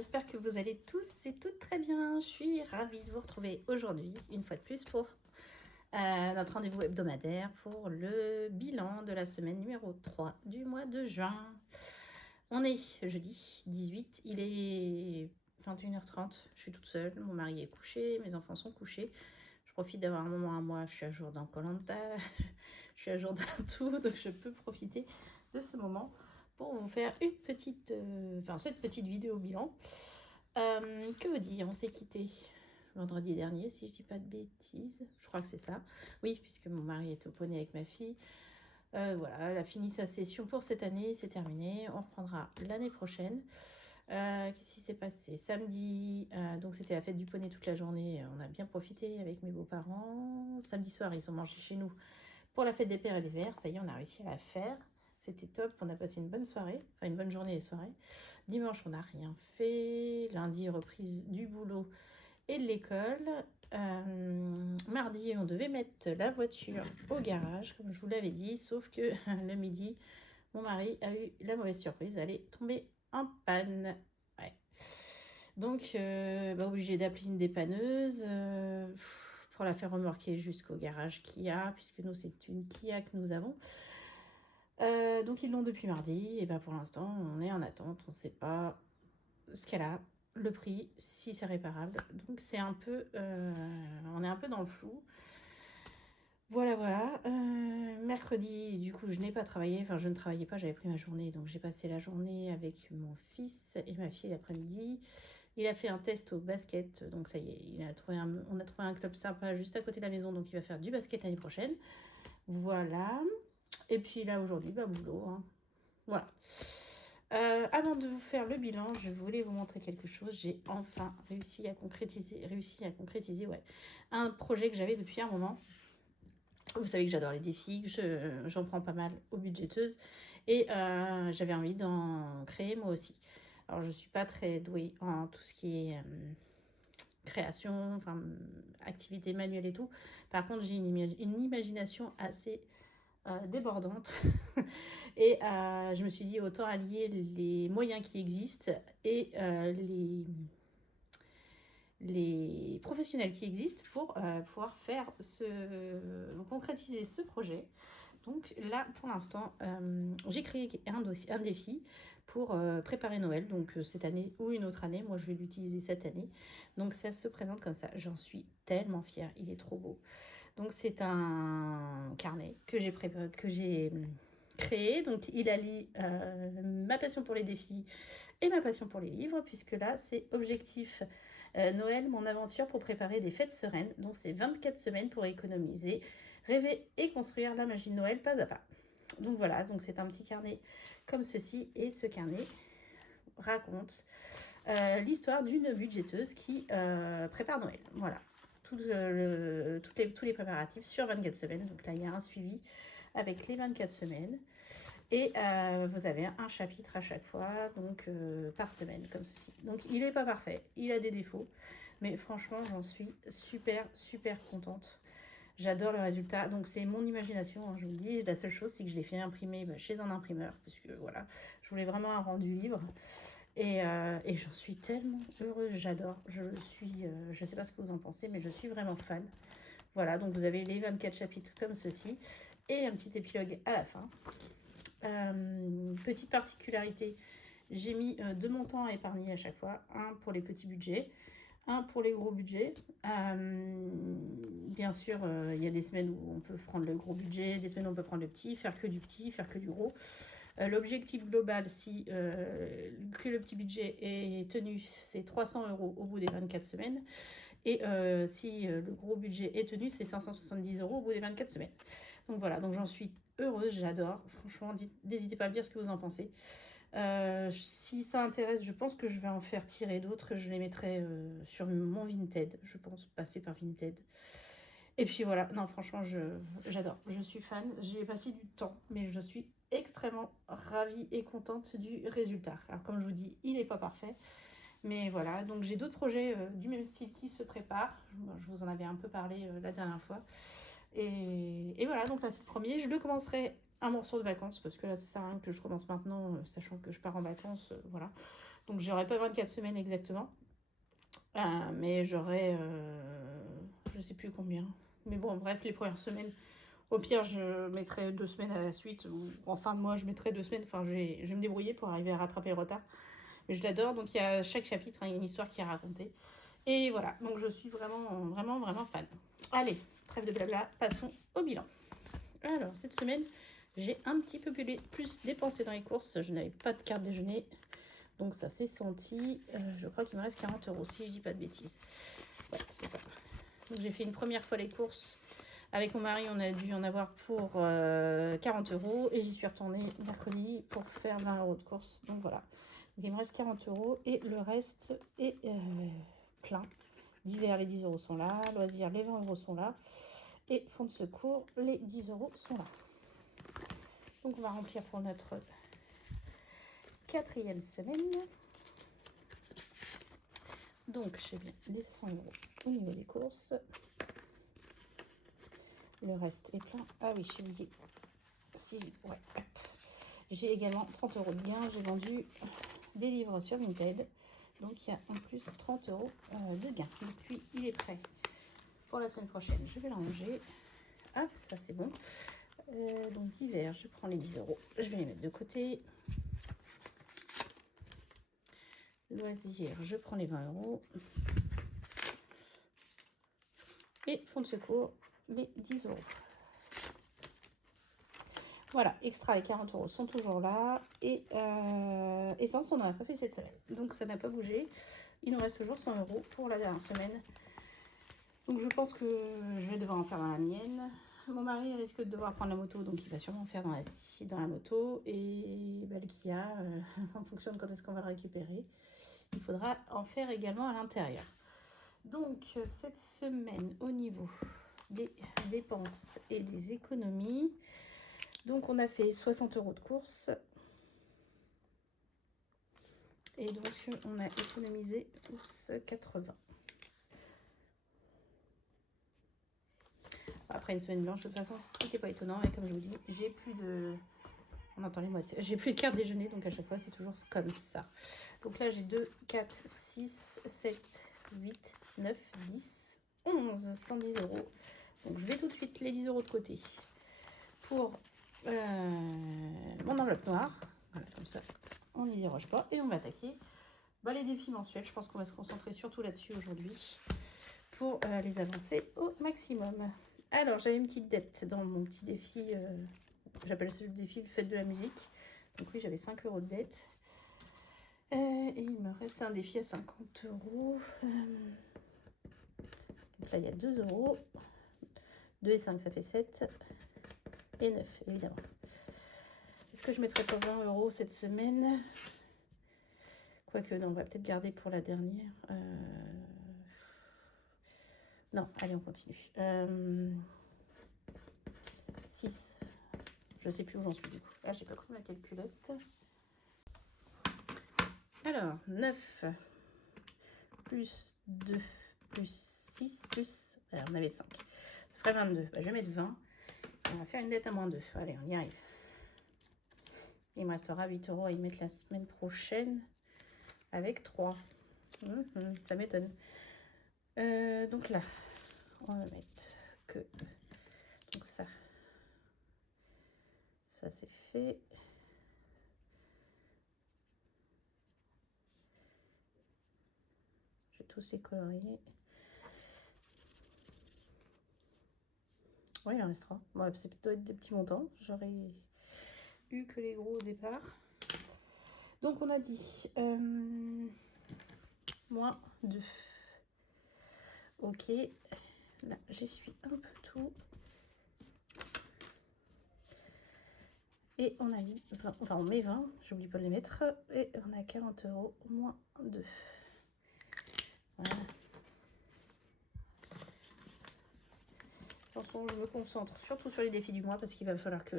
j'espère que vous allez tous et toutes très bien. Je suis ravie de vous retrouver aujourd'hui, une fois de plus, pour notre rendez-vous hebdomadaire pour le bilan de la semaine numéro 3 du mois de juin. On est jeudi 18, il est 21h30, je suis toute seule, mon mari est couché, mes enfants sont couchés. Je profite d'avoir un moment à moi, je suis à jour dans Koh Lanta, je suis à jour dans tout, donc je peux profiter de ce moment pour vous faire une petite, cette petite vidéo bilan. Que vous dire, on s'est quitté vendredi dernier, si je dis pas de bêtises, je crois que c'est ça. Oui, puisque mon mari est au poney avec ma fille. Voilà, elle a fini sa session pour cette année, c'est terminé. On reprendra l'année prochaine. Qu'est-ce qui s'est passé samedi? Donc c'était la fête du poney toute la journée. On a bien profité avec mes beaux-parents. Samedi soir, ils ont mangé chez nous pour la fête des pères et des mères. Ça y est, on a réussi à la faire. C'était top, on a passé une bonne soirée, enfin une bonne journée et soirée. Dimanche, on n'a rien fait. Lundi, reprise du boulot et de l'école. Mardi, on devait mettre la voiture au garage, comme je vous l'avais dit, sauf que le midi, mon mari a eu la mauvaise surprise, elle est tombée en panne. Ouais. Donc, obligé d'appeler une dépanneuse pour la faire remorquer jusqu'au garage Kia, puisque nous, c'est une Kia que nous avons. Donc, ils l'ont depuis mardi, et pour l'instant, on est en attente, on ne sait pas ce qu'elle a, le prix, si c'est réparable. Donc, c'est un peu, on est un peu dans le flou. Voilà. Mercredi, du coup, je n'ai pas travaillé. Enfin, je ne travaillais pas, j'avais pris ma journée. Donc, j'ai passé la journée avec mon fils et ma fille l'après-midi. Il a fait un test au basket. Donc, ça y est, on a trouvé un club sympa juste à côté de la maison. Donc, il va faire du basket l'année prochaine. Voilà. Et puis là, aujourd'hui, boulot. Hein. Voilà. Avant de vous faire le bilan, je voulais vous montrer quelque chose. J'ai enfin réussi à concrétiser un projet que j'avais depuis un moment. Vous savez que j'adore les défis, j'en prends pas mal aux budgéteuses et j'avais envie d'en créer moi aussi. Alors je ne suis pas très douée en tout ce qui est création, activité manuelle et tout. Par contre, j'ai une imagination assez débordante et je me suis dit autant allier les moyens qui existent et les professionnels qui existent pour pouvoir concrétiser ce projet. Donc là, pour l'instant, j'ai créé un défi pour préparer Noël, donc cette année ou une autre année. Moi, je vais l'utiliser cette année. Donc ça se présente comme ça. J'en suis tellement fière. Il est trop beau. Donc c'est un carnet que j'ai créé. Donc il allie ma passion pour les défis et ma passion pour les livres, puisque là, c'est objectif Noël, mon aventure pour préparer des fêtes sereines. Donc c'est 24 semaines pour économiser, rêver et construire la magie de Noël pas à pas. Donc voilà, donc c'est un petit carnet comme ceci, et ce carnet raconte l'histoire d'une budgéteuse qui prépare Noël. Voilà, tous les préparatifs sur 24 semaines. Donc là, il y a un suivi avec les 24 semaines. Et vous avez un chapitre à chaque fois, donc par semaine, comme ceci. Donc il n'est pas parfait, il a des défauts, mais franchement, j'en suis super contente. J'adore le résultat, donc c'est mon imagination, hein, je vous le dis. La seule chose, c'est que je l'ai fait imprimer chez un imprimeur, puisque voilà, je voulais vraiment un rendu libre. Et j'en suis tellement heureuse, j'adore. Je sais pas ce que vous en pensez, mais je suis vraiment fan. Voilà, donc vous avez les 24 chapitres comme ceci, et un petit épilogue à la fin. Petite particularité, j'ai mis 2 montants à épargner à chaque fois, un pour les petits budgets, un pour les gros budgets. Bien sûr, il y a des semaines où on peut prendre le gros budget, des semaines où on peut prendre le petit, faire que du petit, faire que du gros. L'objectif global, si que le petit budget est tenu, c'est 300 € au bout des 24 semaines. Et si le gros budget est tenu, c'est 570 € au bout des 24 semaines. Donc voilà, donc j'en suis heureuse, j'adore. Franchement, n'hésitez pas à me dire ce que vous en pensez. Si ça intéresse, je pense que je vais en faire tirer d'autres. Je les mettrai sur mon Vinted. Je pense passer par Vinted. Et puis voilà, non, franchement, j'adore. Je suis fan. J'ai passé du temps, mais je suis extrêmement ravie et contente du résultat. Alors, comme je vous dis, il n'est pas parfait. Mais voilà, donc j'ai d'autres projets du même style qui se préparent. Je vous en avais un peu parlé la dernière fois. Et voilà, donc là, c'est le premier. Je le commencerai un morceau de vacances, parce que là, ça sert à rien que je commence maintenant, sachant que je pars en vacances, voilà. Donc, j'aurai pas 24 semaines exactement, mais j'aurai, je sais plus combien. Mais bon, bref, les premières semaines, au pire, je mettrai 2 semaines à la suite, ou en fin de mois, je mettrai 2 semaines. Enfin, je vais me débrouiller pour arriver à rattraper le retard. Mais je l'adore, donc il y a chaque chapitre, hein, il y a une histoire qui est racontée. Et voilà, donc je suis vraiment, vraiment, vraiment fan. Allez, trêve de blabla, passons au bilan. Alors, cette semaine, j'ai un petit peu plus dépensé dans les courses. Je n'avais pas de carte déjeuner, donc ça s'est senti. Je crois qu'il me reste 40 €, si je dis pas de bêtises. Ouais, c'est ça. Donc j'ai fait une première fois les courses. Avec mon mari, on a dû en avoir pour 40 € et j'y suis retournée mercredi pour faire 20 € de courses. Donc voilà. Donc, il me reste 40 € et le reste est plein. Divers, les 10 € sont là. Loisirs, les 20 € sont là. Et fonds de secours, les 10 € sont là. Donc on va remplir pour notre 4e semaine. Donc j'ai bien des 100 € au niveau des courses. Le reste est plein. Ah oui, je suis liée. Si, ouais. J'ai également 30 € de gain. J'ai vendu des livres sur Vinted. Donc il y a en plus 30 € de gain. Depuis, il est prêt pour la semaine prochaine. Je vais le ranger. Hop, ça c'est bon. Donc divers, je prends les 10 €. Je vais les mettre de côté. Loisirs, je prends les 20 €. Et fonds de secours, les 10 €. Voilà, extra, les 40 € sont toujours là. Et essence, on n'en a pas fait cette semaine. Donc ça n'a pas bougé. Il nous reste toujours 100 € pour la dernière semaine. Donc je pense que je vais devoir en faire dans la mienne. Mon mari risque de devoir prendre la moto, donc il va sûrement en faire dans la moto. Et bah, le Kia, en fonction de quand est-ce qu'on va le récupérer, il faudra en faire également à l'intérieur. Donc cette semaine, au niveau des dépenses et des économies, donc on a fait 60 € de courses. Et donc on a économisé tous 80. Après une semaine blanche, de toute façon, c'était pas étonnant. Et comme je vous dis, j'ai plus de... On entend les moitiés. J'ai plus de carte déjeuner, donc à chaque fois, c'est toujours comme ça. Donc là, j'ai 2, 4, 6, 7, 8, 9, 10, 11, 110 €. Donc je vais tout de suite les 10 € de côté pour mon enveloppe noire. Voilà, comme ça, on n'y déroge pas. Et on va attaquer les défis mensuels. Je pense qu'on va se concentrer surtout là-dessus aujourd'hui pour les avancer au maximum. Alors, j'avais une petite dette dans mon petit défi, j'appelle ça le défi fête de la musique. Donc oui, j'avais 5 € de dette. Et il me reste un défi à 50 €. Donc là, il y a 2 €. 2 et 5, ça fait 7. Et 9, évidemment. Est-ce que je mettrai pas 20 € cette semaine? Quoique, non, on va peut-être garder pour la dernière. Non, allez, on continue. 6. Je sais plus où j'en suis du coup. Ah, j'ai pas pris ma calculette. Alors, 9 plus 2 plus 6 plus... Alors, on avait 5. Ça ferait 22. Bah, je vais mettre 20. On va faire une dette à moins 2. Allez, on y arrive. Il me restera 8 € à y mettre la semaine prochaine avec 3. Ça m'étonne. Donc là, on va mettre que... Donc ça c'est fait. Je vais tous les colorier. Oui, il en restera. Bon, c'est plutôt être des petits montants. J'aurais eu que les gros au départ. Donc on a dit moins 2. Ok. Là, j'essuie un peu tout. Et on a mis 20, enfin on met 20, j'oublie pas de les mettre. Et on a 40 € moins 2. Voilà. Attention, je me concentre surtout sur les défis du mois parce qu'il va falloir que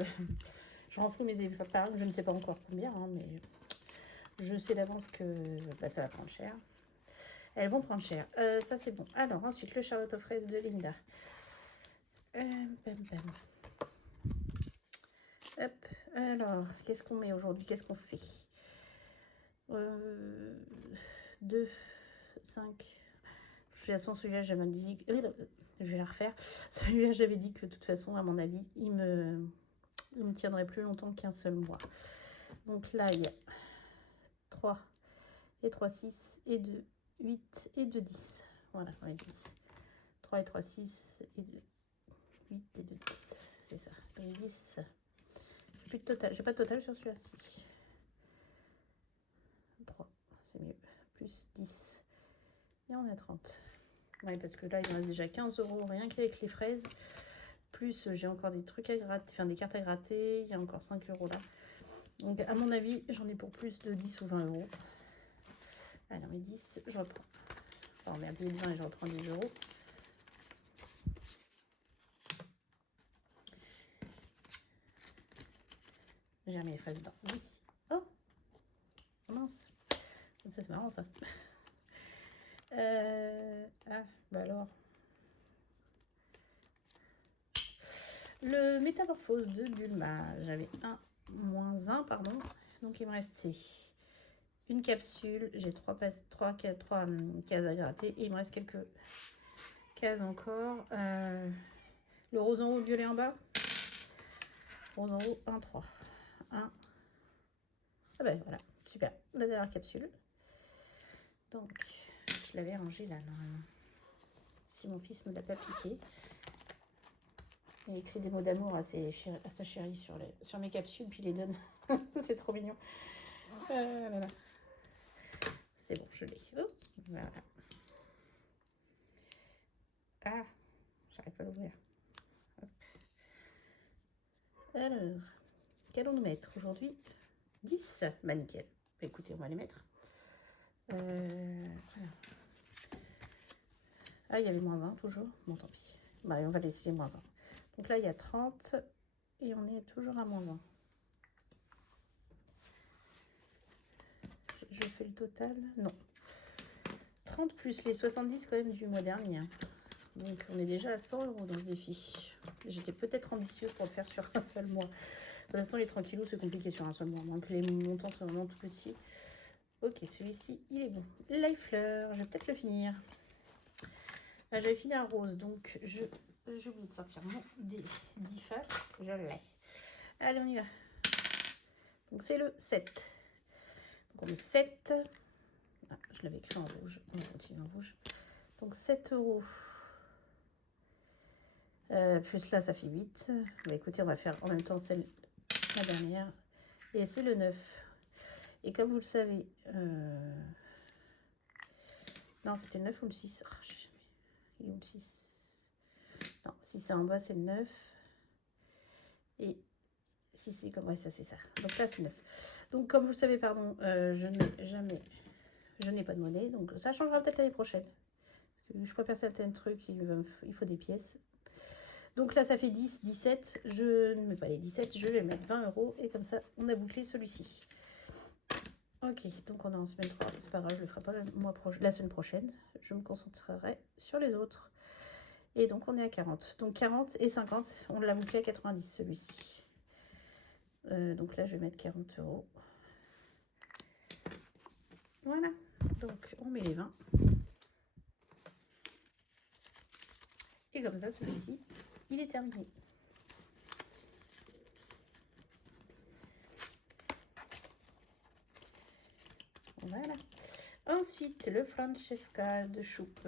je renfloue mes épargnes. Je ne sais pas encore combien, hein, mais je sais d'avance que ça va prendre cher. Elles vont prendre cher. Ça, c'est bon. Alors, ensuite, le Charlotte aux fraises de Linda. Hop, alors, qu'est-ce qu'on met aujourd'hui? Qu'est-ce qu'on fait? 2, 5. De toute façon, celui-là, j'avais dit... Je vais la refaire. Celui-là, j'avais dit que de toute façon, à mon avis, il me tiendrait plus longtemps qu'un seul mois. Donc là, il y a 3 et 3, 6 et 2, 8 et 2, 10. Voilà, on est 10. 3 et 3, 6 et 2, 8 et 2, 10. C'est ça. Donc 10. J'ai plus de total. J'ai pas de total sur celui-là-ci. 3, c'est mieux. Plus 10. Et on est à 30. Oui, parce que là, il me reste déjà 15 € rien qu'avec les fraises. Plus j'ai encore des trucs à gratter, enfin des cartes à gratter. Il y a encore 5 € là. Donc à mon avis, j'en ai pour plus de 10 ou 20 €. Alors mes 10, je reprends. Enfin, merde, les 20 et je reprends 10 €. J'ai remis les fraises dedans. Oui. Oh, mince. Ça, c'est marrant ça. Ah, bah alors. Le métamorphose de Bulma. J'avais -1, pardon. Donc il me restait une capsule. J'ai 3 cases à gratter. Et il me reste quelques cases encore. Le rose en haut, le violet en bas. Rose en haut, 1, 3. 1. Ah ben voilà, super. La dernière capsule. Donc, je l'avais rangée là, normalement. Si mon fils me l'a pas piqué. Il écrit des mots d'amour à sa chérie sur mes capsules, puis il les donne. C'est trop mignon. Voilà. C'est bon, je l'ai. Oh, voilà. Ah, j'arrive pas à l'ouvrir. Alors, qu'allons-nous mettre aujourd'hui? 10. Bah nickel. Bah, écoutez, on va les mettre. Ah, il y avait -1 toujours. Bon, tant pis. Bah, on va laisser -1. Donc là, il y a 30 et on est toujours à -1. Je fais le total? Non. 30 plus les 70 quand même du mois dernier. Donc on est déjà à 100 € dans ce défi. J'étais peut-être ambitieuse pour le faire sur un seul mois. De toute façon, les tranquillos, c'est compliqué sur un seul mois. Donc les montants sont vraiment tout petits. Ok, celui-ci, il est bon. Life fleur, je vais peut-être le finir. J'avais fini un rose, donc j'ai oublié de sortir mon dé 10 faces. Je l'ai. Allez, on y va. Donc c'est le 7. Donc on met 7. Ah, je l'avais écrit en rouge. On continue en rouge. Donc 7 €. Plus là, ça fait 8. Bah, écoutez, on va faire en même temps celle la dernière. Et c'est le 9. Et comme vous le savez... Non, c'était le 9 ou le 6. Oh, je sais jamais. Il est où le 6? Non, si c'est en bas, c'est le 9. Et si c'est comme... Ouais, ça, c'est ça. Donc là, c'est le 9. Donc, comme vous le savez, pardon, je n'ai jamais... Je n'ai pas de monnaie. Donc, ça changera peut-être l'année prochaine. Parce que je préfère certains trucs, il faut des pièces. Donc là, ça fait 10, 17. Je ne mets pas les 17, je vais mettre 20 €. Et comme ça, on a bouclé celui-ci. Ok, donc on est en semaine 3. C'est pas grave, je le ferai pas la semaine prochaine. Je me concentrerai sur les autres. Et donc, on est à 40. Donc, 40 et 50, on l'a bouclé à 90, celui-ci. Donc là, je vais mettre 40 €. Voilà. Donc, on met les 20. Et comme ça, celui-ci, il est terminé. Voilà. Ensuite, le Francesca de choupe.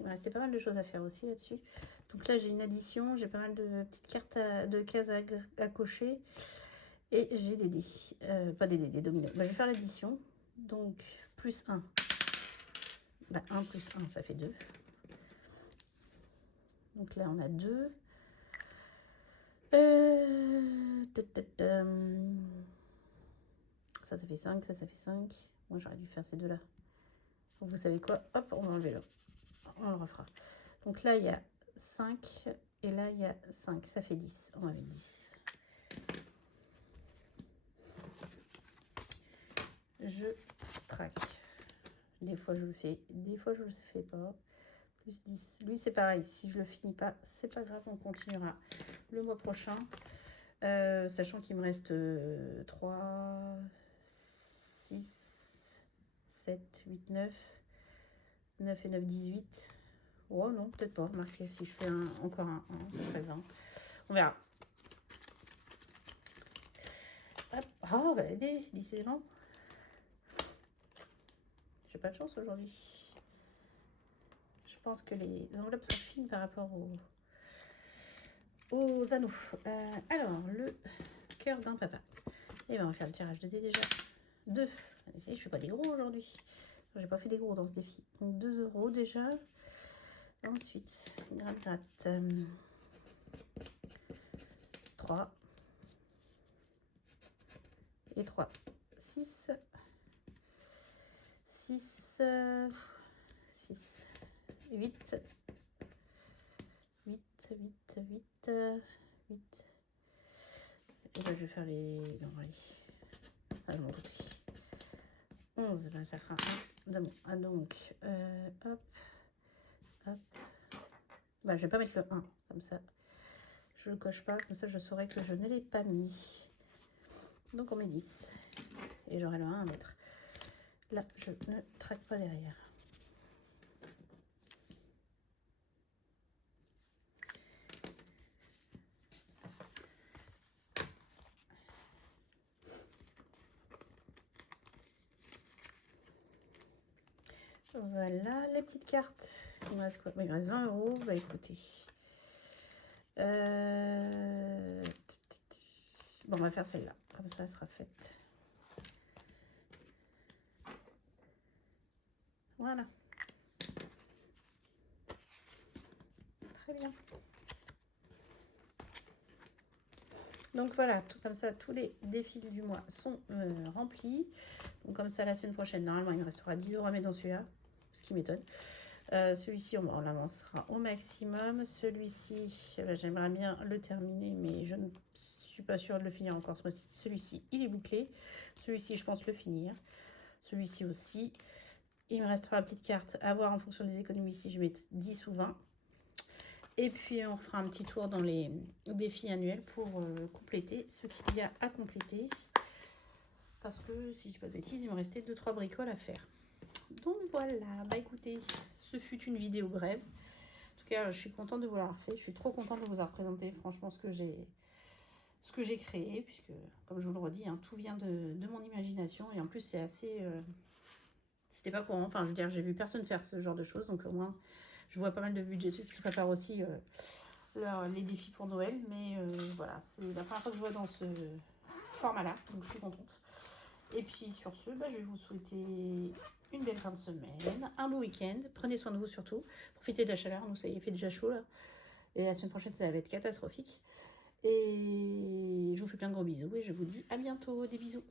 Il me restait pas mal de choses à faire aussi là-dessus. Donc là, j'ai une addition. J'ai pas mal de petites cartes de cases à cocher. Et j'ai des dés. Pas des dés, des dominos. Bah, je vais faire l'addition. Donc, plus 1. Bah, 1 plus 1, ça fait 2. Donc là, on a 2. Ça fait 5, ça fait 5. Moi, j'aurais dû faire ces deux-là. Donc, vous savez quoi? Hop, on va enlever là. On le refera. Donc là, il y a 5. Et là, il y a 5. Ça fait 10. On va mettre 10. Je traque. Des fois, je le fais. Des fois, je ne le fais pas. Plus 10. Lui, c'est pareil. Si je le finis pas, c'est pas grave. On continuera le mois prochain. Sachant qu'il me reste 3, 6, 7, 8, 9. 9 et 9, 18. Oh non, peut-être pas. Remarquez, si je fais encore un 1, ça ferait 20. On verra. Hop. Oh, bah, décidément. J'ai pas de chance aujourd'hui. Je pense que les enveloppes sont fines par rapport aux anneaux. Alors, le cœur d'un papa. Et ben, on va faire le tirage de dés déjà. 2. Je fais pas des gros aujourd'hui. J'ai pas fait des gros dans ce défi. Donc 2 € déjà. Ensuite, gratte. 3. Et 3. 6. 6. 6. 8. 8, 8, 8, 8. Et là, je vais faire les... Non, allez. Ah, je m'en doutais. 11, ben, ça fera 1 de mon. Ah, donc, hop, hop. Bah, je vais pas mettre le 1, comme ça. Je le coche pas, comme ça, je saurai que je ne l'ai pas mis. Donc, on met 10. Et j'aurai le 1 à mettre. Là, je ne traque pas derrière. Voilà les petites cartes. Il me reste quoi? Il me reste 20 €. Bah écoutez. Bon, on va faire celle-là. Comme ça, elle sera faite. Voilà. Très bien. Donc voilà, tout comme ça, tous les défis du mois sont remplis. Donc comme ça, la semaine prochaine, normalement, il me restera 10 € à mettre dans celui-là, ce qui m'étonne. Celui-ci, on l'avancera au maximum. Celui-ci, j'aimerais bien le terminer, mais je ne suis pas sûre de le finir encore ce mois-ci. Celui-ci, il est bouclé. Celui-ci, je pense le finir. Celui-ci aussi. Il me restera la petite carte à voir en fonction des économies si je mets 10 ou 20. Et puis, on fera un petit tour dans les défis annuels pour compléter ce qu'il y a à compléter. Parce que, si je dis pas de bêtises, il me restait 2-3 bricoles à faire. Donc voilà, bah écoutez, ce fut une vidéo brève. En tout cas, je suis contente de vous l'avoir fait. Je suis trop contente de vous avoir présenté, franchement, ce que j'ai créé. Puisque, comme je vous le redis, hein, tout vient de mon imagination. Et en plus, c'est assez... c'était pas courant. Enfin, je veux dire, j'ai vu personne faire ce genre de choses. Donc au moins... Je vois pas mal de budget suisses qui préparent aussi les défis pour Noël. Mais voilà, c'est la première fois que je vois dans ce format-là. Donc je suis contente. Et puis sur ce, bah, je vais vous souhaiter une belle fin de semaine, un beau week-end. Prenez soin de vous surtout. Profitez de la chaleur. Nous, ça y est, il fait déjà chaud là. Et la semaine prochaine, ça va être catastrophique. Et je vous fais plein de gros bisous. Et je vous dis à bientôt. Des bisous.